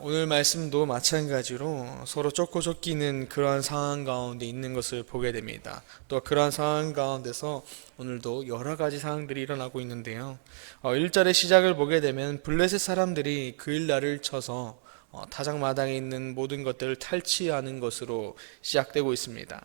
오늘 말씀도 마찬가지로 서로 쫓고 쫓기는 그러한 상황 가운데 있는 것을 보게 됩니다. 또 그러한 상황 가운데서 오늘도 여러 가지 상황들이 일어나고 있는데요. 1절의 시작을 보게 되면 블레셋 사람들이 그 일날을 쳐서 타작마당에 있는 모든 것들을 탈취하는 것으로 시작되고 있습니다.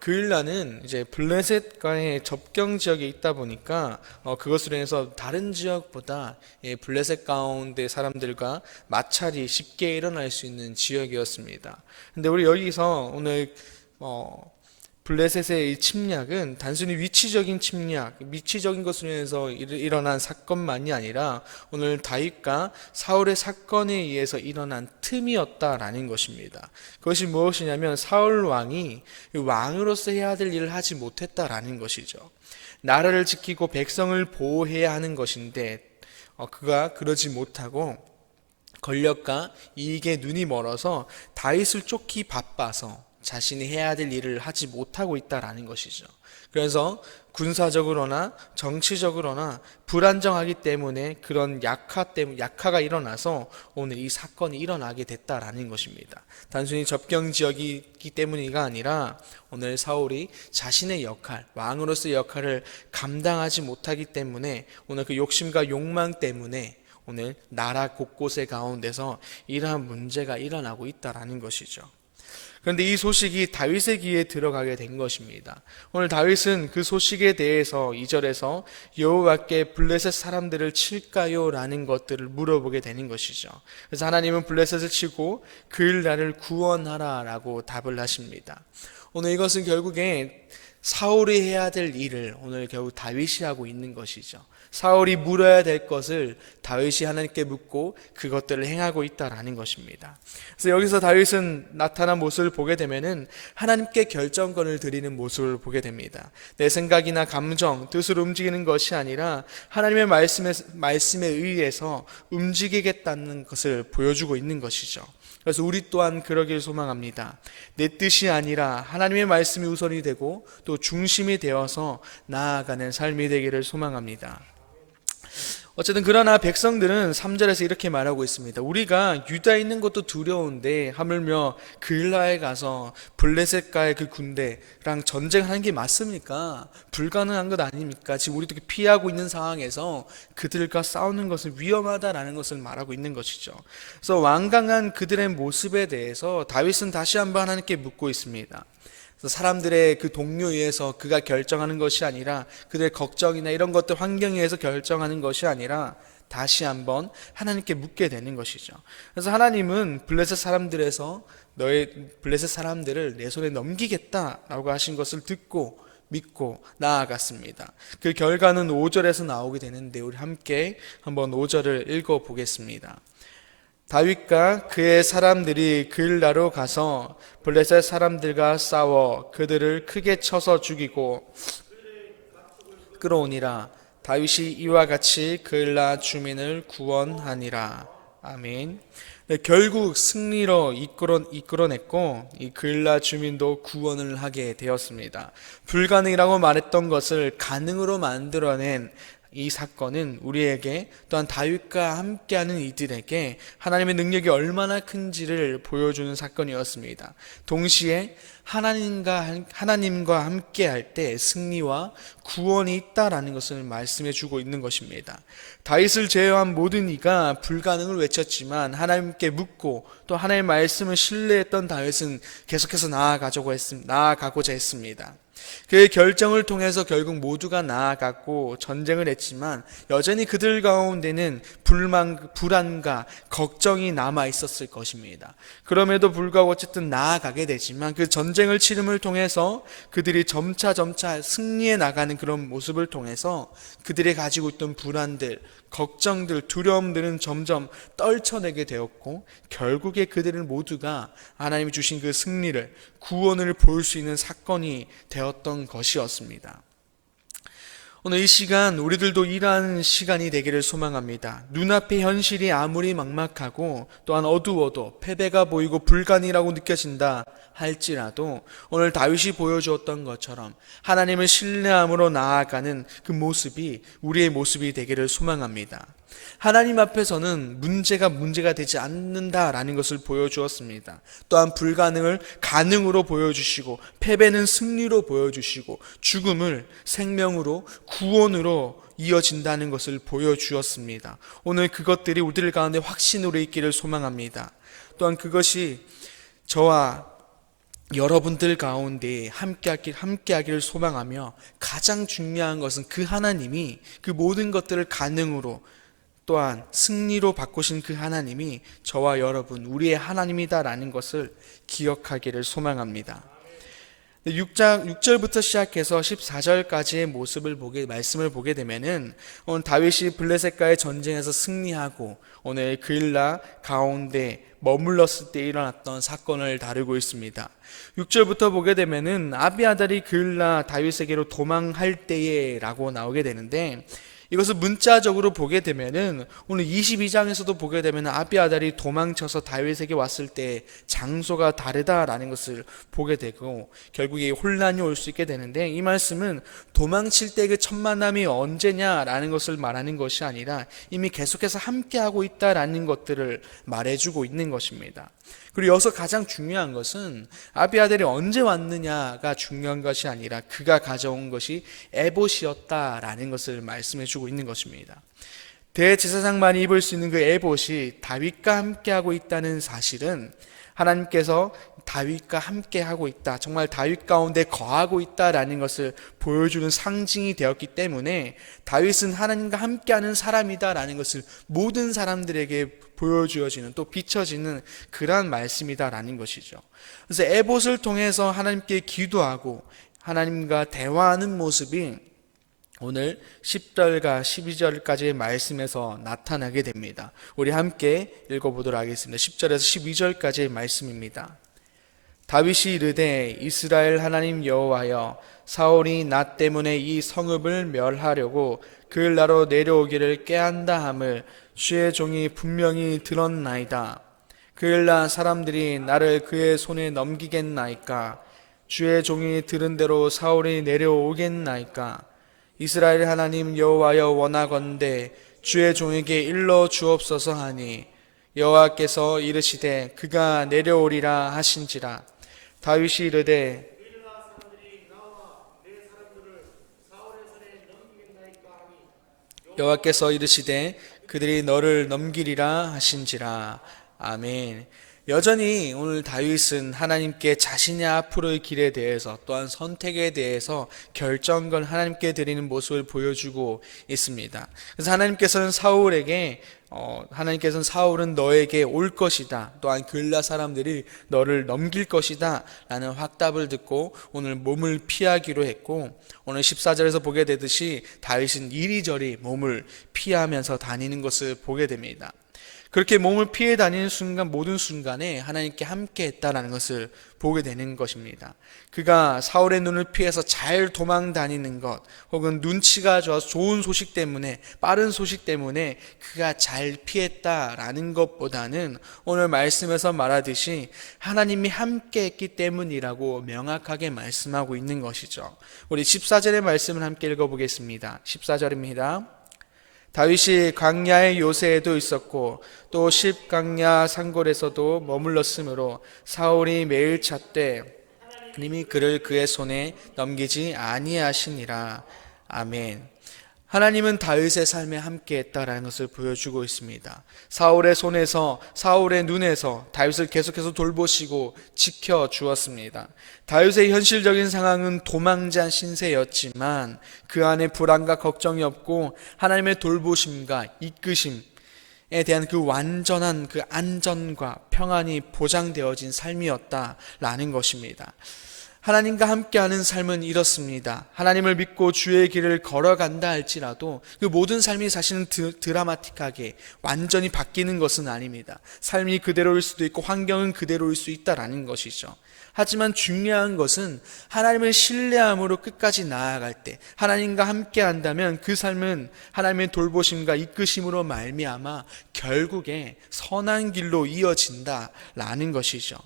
그일라는 이제 블레셋과의 접경 지역에 있다 보니까 그것으로 인해서 다른 지역보다 블레셋 가운데 사람들과 마찰이 쉽게 일어날 수 있는 지역이었습니다. 근데 우리 여기서 오늘 블레셋의 이 침략은 단순히 위치적인 침략, 위치적인 것으로 인해서 일어난 사건만이 아니라 오늘 다윗과 사울의 사건에 의해서 일어난 틈이었다라는 것입니다. 그것이 무엇이냐면 사울 왕이 왕으로서 해야 될 일을 하지 못했다라는 것이죠. 나라를 지키고 백성을 보호해야 하는 것인데 그가 그러지 못하고 권력과 이익에 눈이 멀어서 다윗을 쫓기 바빠서 자신이 해야 될 일을 하지 못하고 있다라는 것이죠. 그래서 군사적으로나 정치적으로나 불안정하기 때문에 그런 약화가 일어나서 오늘 이 사건이 일어나게 됐다라는 것입니다. 단순히 접경 지역이기 때문이가 아니라 오늘 사울이 자신의 역할, 왕으로서의 역할을 감당하지 못하기 때문에 오늘 그 욕심과 욕망 때문에 오늘 나라 곳곳의 가운데서 이러한 문제가 일어나고 있다라는 것이죠. 그런데 이 소식이 다윗의 귀에 들어가게 된 것입니다. 오늘 다윗은 그 소식에 대해서 2절에서 여호와께 블레셋 사람들을 칠까요? 라는 것들을 물어보게 되는 것이죠. 그래서 하나님은 블레셋을 치고 그 나를 구원하라 라고 답을 하십니다. 오늘 이것은 결국에 사울이 해야 될 일을 오늘 결국 다윗이 하고 있는 것이죠. 사울이 물어야 될 것을 다윗이 하나님께 묻고 그것들을 행하고 있다라는 것입니다. 그래서 여기서 다윗은 나타난 모습을 보게 되면은 하나님께 결정권을 드리는 모습을 보게 됩니다. 내 생각이나 감정, 뜻으로 움직이는 것이 아니라 하나님의 말씀에 의해서 움직이겠다는 것을 보여주고 있는 것이죠. 그래서 우리 또한 그러길 소망합니다. 내 뜻이 아니라 하나님의 말씀이 우선이 되고 또 중심이 되어서 나아가는 삶이 되기를 소망합니다. 어쨌든 그러나 백성들은 3절에서 이렇게 말하고 있습니다. 우리가 유다에 있는 것도 두려운데 하물며 그일라에 가서 블레셋과의 그 군대랑 전쟁하는 게 맞습니까? 불가능한 것 아닙니까? 지금 우리도 피하고 있는 상황에서 그들과 싸우는 것은 위험하다라는 것을 말하고 있는 것이죠. 그래서 완강한 그들의 모습에 대해서 다윗은 다시 한번 하나님께 묻고 있습니다. 사람들의 그 동료에 의해서 그가 결정하는 것이 아니라 그들의 걱정이나 이런 것들 환경에 의해서 결정하는 것이 아니라 다시 한번 하나님께 묻게 되는 것이죠. 그래서 하나님은 블레셋 사람들을 내 손에 넘기겠다라고 하신 것을 듣고 믿고 나아갔습니다. 그 결과는 5절에서 나오게 되는데 우리 함께 한번 5절을 읽어 보겠습니다. 다윗과 그의 사람들이 그일라로 가서 블레셋 사람들과 싸워 그들을 크게 쳐서 죽이고 끌어오니라. 다윗이 이와 같이 그일라 주민을 구원하니라. 아멘. 네, 결국 승리로 이끌어냈고 이 그일라 주민도 구원을 하게 되었습니다. 불가능이라고 말했던 것을 가능으로 만들어낸 이 사건은 우리에게 또한 다윗과 함께하는 이들에게 하나님의 능력이 얼마나 큰지를 보여주는 사건이었습니다. 동시에 하나님과 함께할 때 승리와 구원이 있다라는 것을 말씀해 주고 있는 것입니다. 다윗을 제외한 모든 이가 불가능을 외쳤지만 하나님께 묻고 또 하나님의 말씀을 신뢰했던 다윗은 계속해서 나아가고자 했습니다. 그의 결정을 통해서 결국 모두가 나아갔고 전쟁을 했지만 여전히 그들 가운데는 불안과 걱정이 남아 있었을 것입니다. 그럼에도 불구하고 어쨌든 나아가게 되지만 그 전쟁을 치름을 통해서 그들이 점차 승리해 나가는 그런 모습을 통해서 그들이 가지고 있던 불안들, 걱정들, 두려움들은 점점 떨쳐내게 되었고 결국에 그들은 모두가 하나님이 주신 그 승리를, 구원을 볼 수 있는 사건이 되었던 것이었습니다. 오늘 이 시간 우리들도 일하는 시간이 되기를 소망합니다. 눈앞의 현실이 아무리 막막하고 또한 어두워도 패배가 보이고 불가능이라고 느껴진다 할지라도 오늘 다윗이 보여주었던 것처럼 하나님을 신뢰함으로 나아가는 그 모습이 우리의 모습이 되기를 소망합니다. 하나님 앞에서는 문제가 되지 않는다라는 것을 보여주었습니다. 또한 불가능을 가능으로 보여주시고, 패배는 승리로 보여주시고, 죽음을 생명으로, 구원으로 이어진다는 것을 보여주었습니다. 오늘 그것들이 우리들 가운데 확신으로 있기를 소망합니다. 또한 그것이 저와 여러분들 가운데 함께하기를 소망하며, 가장 중요한 것은 그 하나님이 그 모든 것들을 가능으로 또한 승리로 바꾸신 그 하나님이 저와 여러분 우리의 하나님이다라는 것을 기억하기를 소망합니다. 6절부터 시작해서 14절까지의 말씀을 보게 되면은 오늘 다윗이 블레셋과의 전쟁에서 승리하고 오늘 그일라 가운데 머물렀을 때 일어났던 사건을 다루고 있습니다. 6절부터 보게 되면은 아비아달이 그일라 다윗에게로 도망할 때에라고 나오게 되는데, 이것을 문자적으로 보게 되면은 오늘 22장에서도 보게 되면은 아비아달이 도망쳐서 다윗에게 왔을 때 장소가 다르다라는 것을 보게 되고, 결국에 혼란이 올 수 있게 되는데, 이 말씀은 도망칠 때 그 첫 만남이 언제냐라는 것을 말하는 것이 아니라 이미 계속해서 함께하고 있다라는 것들을 말해주고 있는 것입니다. 그리고 여기서 가장 중요한 것은 아비아달이 언제 왔느냐가 중요한 것이 아니라 그가 가져온 것이 에봇이었다라는 것을 말씀해주고 있는 것입니다. 대제사장만이 입을 수 있는 그 에봇이 다윗과 함께하고 있다는 사실은 하나님께서 다윗과 함께하고 있다, 정말 다윗 가운데 거하고 있다라는 것을 보여주는 상징이 되었기 때문에 다윗은 하나님과 함께하는 사람이다라는 것을 모든 사람들에게 보여주어지는, 또 비춰지는 그러한 말씀이다라는 것이죠. 그래서 에봇을 통해서 하나님께 기도하고 하나님과 대화하는 모습이 오늘 10절과 12절까지의 말씀에서 나타나게 됩니다. 우리 함께 읽어보도록 하겠습니다. 10절에서 12절까지의 말씀입니다. 다윗이 이르되 이스라엘 하나님 여호와여, 사울이 나 때문에 이 성읍을 멸하려고 그일라로 내려오기를 꾀한다 함을 주의 종이 분명히 들었나이다. 그일라 사람들이 나를 그의 손에 넘기겠나이까? 주의 종이 들은 대로 사울이 내려오겠나이까? 이스라엘 하나님 여호와여, 원하건대 주의 종에게 일러 주옵소서 하니 여호와께서 이르시되 그가 내려오리라 하신지라. 다윗이 이르되 여호와께서 이르시되 그들이 너를 넘기리라 하신지라. 아멘. 여전히 오늘 다윗은 하나님께 자신의 앞으로의 길에 대해서, 또한 선택에 대해서 결정권 하나님께 드리는 모습을 보여주고 있습니다. 그래서 하나님께서는 사울은 너에게 올 것이다, 또한 그일라 사람들이 너를 넘길 것이다 라는 확답을 듣고 오늘 몸을 피하기로 했고, 오늘 14절에서 보게 되듯이 다윗은 이리저리 몸을 피하면서 다니는 것을 보게 됩니다. 그렇게 몸을 피해 다니는 순간, 모든 순간에 하나님께 함께 했다라는 것을 보게 되는 것입니다. 그가 사울의 눈을 피해서 잘 도망 다니는 것, 혹은 눈치가 좋아서 좋은 소식 때문에, 빠른 소식 때문에 그가 잘 피했다라는 것보다는 오늘 말씀에서 말하듯이 하나님이 함께 했기 때문이라고 명확하게 말씀하고 있는 것이죠. 우리 14절의 말씀을 함께 읽어보겠습니다. 14절입니다. 다윗이 광야의 요새에도 있었고 또 십광야 산골에서도 머물렀으므로 사울이 매일 찾되 하나님이 그를 그의 손에 넘기지 아니하시니라. 아멘. 하나님은 다윗의 삶에 함께했다라는 것을 보여주고 있습니다. 사울의 손에서, 사울의 눈에서 다윗을 계속해서 돌보시고 지켜주었습니다. 다윗의 현실적인 상황은 도망자 신세였지만 그 안에 불안과 걱정이 없고 하나님의 돌보심과 이끄심에 대한 그 완전한 그 안전과 평안이 보장되어진 삶이었다라는 것입니다. 하나님과 함께하는 삶은 이렇습니다. 하나님을 믿고 주의 길을 걸어간다 할지라도 그 모든 삶이 사실은 드라마틱하게 완전히 바뀌는 것은 아닙니다. 삶이 그대로일 수도 있고 환경은 그대로일 수 있다라는 것이죠. 하지만 중요한 것은 하나님을 신뢰함으로 끝까지 나아갈 때, 하나님과 함께 한다면 그 삶은 하나님의 돌보심과 이끄심으로 말미암아 결국에 선한 길로 이어진다라는 것이죠.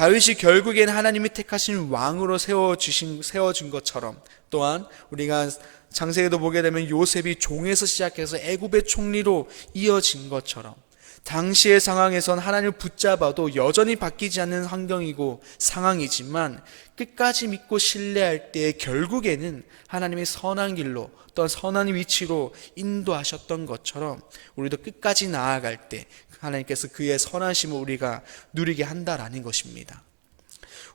다윗이 결국엔 하나님이 택하신 왕으로 세워진 것처럼, 또한 우리가 창세기도 보게 되면 요셉이 종에서 시작해서 애굽의 총리로 이어진 것처럼, 당시의 상황에선 하나님을 붙잡아도 여전히 바뀌지 않는 환경이고 상황이지만 끝까지 믿고 신뢰할 때 결국에는 하나님의 선한 길로, 또한 선한 위치로 인도하셨던 것처럼 우리도 끝까지 나아갈 때 하나님께서 그의 선하심을 우리가 누리게 한다라는 것입니다.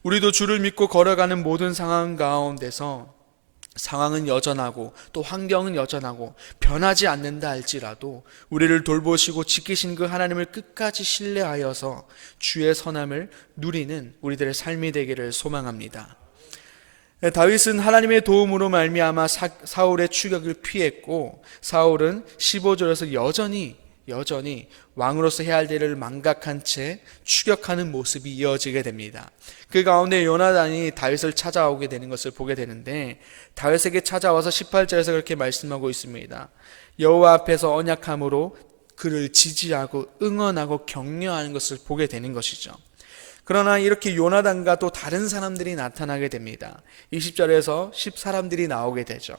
우리도 주를 믿고 걸어가는 모든 상황 가운데서 상황은 여전하고 또 환경은 여전하고 변하지 않는다 할지라도 우리를 돌보시고 지키신 그 하나님을 끝까지 신뢰하여서 주의 선함을 누리는 우리들의 삶이 되기를 소망합니다. 다윗은 하나님의 도움으로 말미암아 사울의 추격을 피했고, 사울은 15절에서 여전히 왕으로서 해야 할 일을 망각한 채 추격하는 모습이 이어지게 됩니다. 그 가운데 요나단이 다윗을 찾아오게 되는 것을 보게 되는데, 다윗에게 찾아와서 18절에서 그렇게 말씀하고 있습니다. 여호와 앞에서 언약함으로 그를 지지하고 응원하고 격려하는 것을 보게 되는 것이죠. 그러나 이렇게 요나단과 또 다른 사람들이 나타나게 됩니다. 20절에서 10사람들이 나오게 되죠.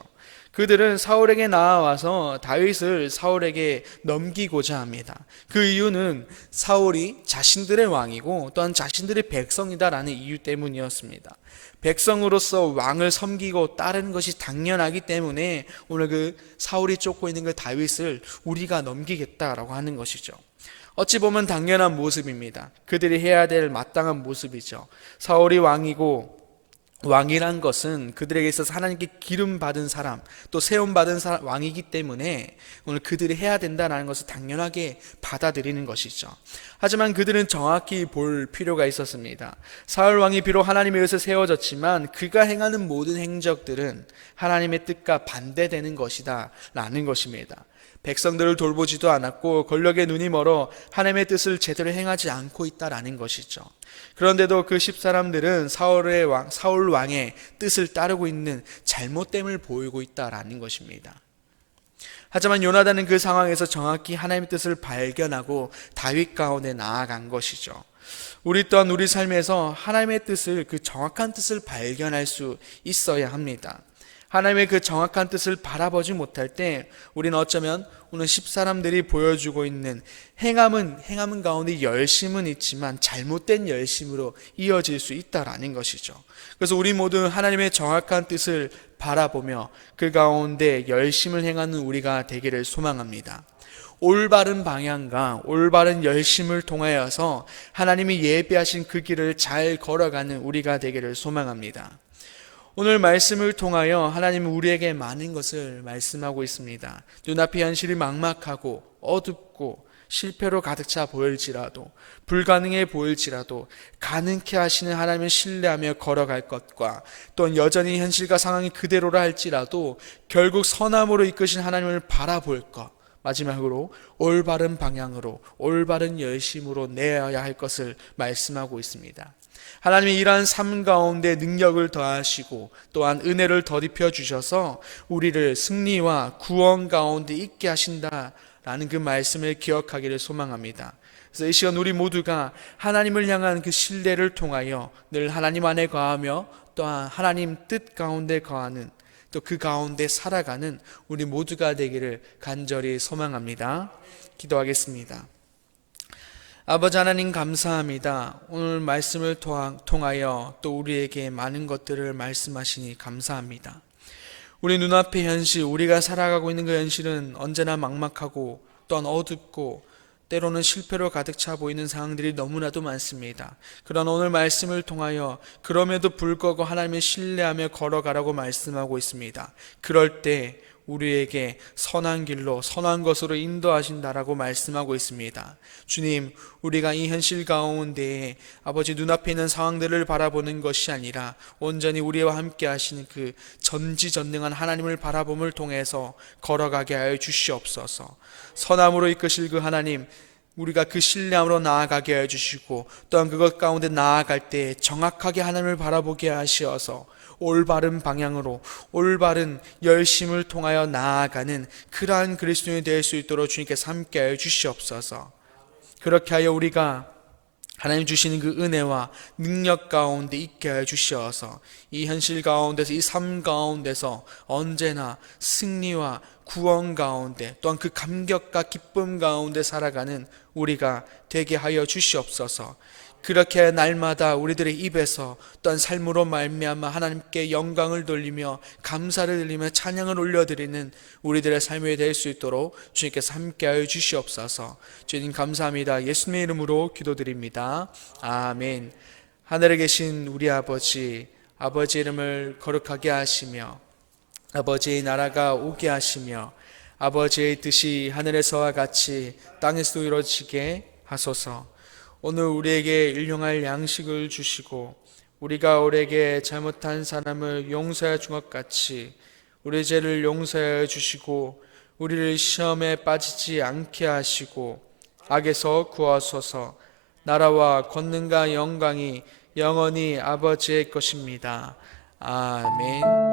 그들은 사울에게 나와서 다윗을 사울에게 넘기고자 합니다. 그 이유는 사울이 자신들의 왕이고 또한 자신들의 백성이다라는 이유 때문이었습니다. 백성으로서 왕을 섬기고 따르는 것이 당연하기 때문에 오늘 그 사울이 쫓고 있는 그 다윗을 우리가 넘기겠다라고 하는 것이죠. 어찌 보면 당연한 모습입니다. 그들이 해야 될 마땅한 모습이죠. 사울이 왕이고, 왕이란 것은 그들에게 있어서 하나님께 기름 받은 사람, 또 세움 받은 왕이기 때문에 오늘 그들이 해야 된다는 것을 당연하게 받아들이는 것이죠. 하지만 그들은 정확히 볼 필요가 있었습니다. 사울 왕이 비록 하나님에 의해서 세워졌지만 그가 행하는 모든 행적들은 하나님의 뜻과 반대되는 것이다 라는 것입니다. 백성들을 돌보지도 않았고 권력에 눈이 멀어 하나님의 뜻을 제대로 행하지 않고 있다라는 것이죠. 그런데도 그 10사람들은 사울 왕의 뜻을 따르고 있는 잘못됨을 보이고 있다라는 것입니다. 하지만 요나단은 그 상황에서 정확히 하나님의 뜻을 발견하고 다윗 가운데 나아간 것이죠. 우리 또한 우리 삶에서 하나님의 뜻을, 그 정확한 뜻을 발견할 수 있어야 합니다. 하나님의 그 정확한 뜻을 바라보지 못할 때 우리는 어쩌면 오늘 10사람들이 보여주고 있는 행함은 가운데 열심은 있지만 잘못된 열심으로 이어질 수 있다라는 것이죠. 그래서 우리 모두 하나님의 정확한 뜻을 바라보며 그 가운데 열심을 행하는 우리가 되기를 소망합니다. 올바른 방향과 올바른 열심을 통하여서 하나님이 예비하신 그 길을 잘 걸어가는 우리가 되기를 소망합니다. 오늘 말씀을 통하여 하나님은 우리에게 많은 것을 말씀하고 있습니다. 눈앞의 현실이 막막하고 어둡고 실패로 가득 차 보일지라도, 불가능해 보일지라도 가능케 하시는 하나님을 신뢰하며 걸어갈 것과, 또한 여전히 현실과 상황이 그대로라 할지라도 결국 선함으로 이끄신 하나님을 바라볼 것, 마지막으로 올바른 방향으로 올바른 열심으로 내어야 할 것을 말씀하고 있습니다. 하나님이 이러한 삶 가운데 능력을 더하시고 또한 은혜를 더입혀 주셔서 우리를 승리와 구원 가운데 있게 하신다라는 그 말씀을 기억하기를 소망합니다. 그래서 이 시간 우리 모두가 하나님을 향한 그 신뢰를 통하여 늘 하나님 안에 거하며 또한 하나님 뜻 가운데 거하는, 또 그 가운데 살아가는 우리 모두가 되기를 간절히 소망합니다. 기도하겠습니다. 아버지 하나님 감사합니다. 오늘 말씀을 통하여 또 우리에게 많은 것들을 말씀하시니 감사합니다. 우리 눈앞의 현실, 우리가 살아가고 있는 그 현실은 언제나 막막하고 또한 어둡고 때로는 실패로 가득 차 보이는 상황들이 너무나도 많습니다. 그러나 오늘 말씀을 통하여 그럼에도 불구하고 하나님을 신뢰하며 걸어가라고 말씀하고 있습니다. 그럴 때 우리에게 선한 길로 선한 것으로 인도하신다라고 말씀하고 있습니다. 주님, 우리가 이 현실 가운데 아버지 눈앞에 있는 상황들을 바라보는 것이 아니라 온전히 우리와 함께 하시는 그 전지전능한 하나님을 바라봄을 통해서 걸어가게 하여 주시옵소서. 선함으로 이끄실 그 하나님, 우리가 그 신뢰함으로 나아가게 하여 주시고 또한 그것 가운데 나아갈 때 정확하게 하나님을 바라보게 하시어서 올바른 방향으로 올바른 열심을 통하여 나아가는 그러한 그리스도인이 될 수 있도록 주님께서 함께하여 주시옵소서. 그렇게 하여 우리가 하나님 주시는 그 은혜와 능력 가운데 있게 해 주셔서 이 현실 가운데서, 이 삶 가운데서 언제나 승리와 구원 가운데, 또한 그 감격과 기쁨 가운데 살아가는 우리가 되게 하여 주시옵소서. 그렇게 날마다 우리들의 입에서 또한 삶으로 말미암아 하나님께 영광을 돌리며 감사를 드리며 찬양을 올려드리는 우리들의 삶이 될 수 있도록 주님께서 함께하여 주시옵소서. 주님 감사합니다. 예수님의 이름으로 기도드립니다. 아멘. 하늘에 계신 우리 아버지, 아버지 이름을 거룩하게 하시며 아버지의 나라가 오게 하시며 아버지의 뜻이 하늘에서와 같이 땅에서도 이루어지게 하소서. 오늘 우리에게 일용할 양식을 주시고 우리가 우리에게 잘못한 사람을 용서해 준 것 같이 우리 죄를 용서해 주시고 우리를 시험에 빠지지 않게 하시고 악에서 구하소서. 나라와 권능과 영광이 영원히 아버지의 것입니다. 아멘.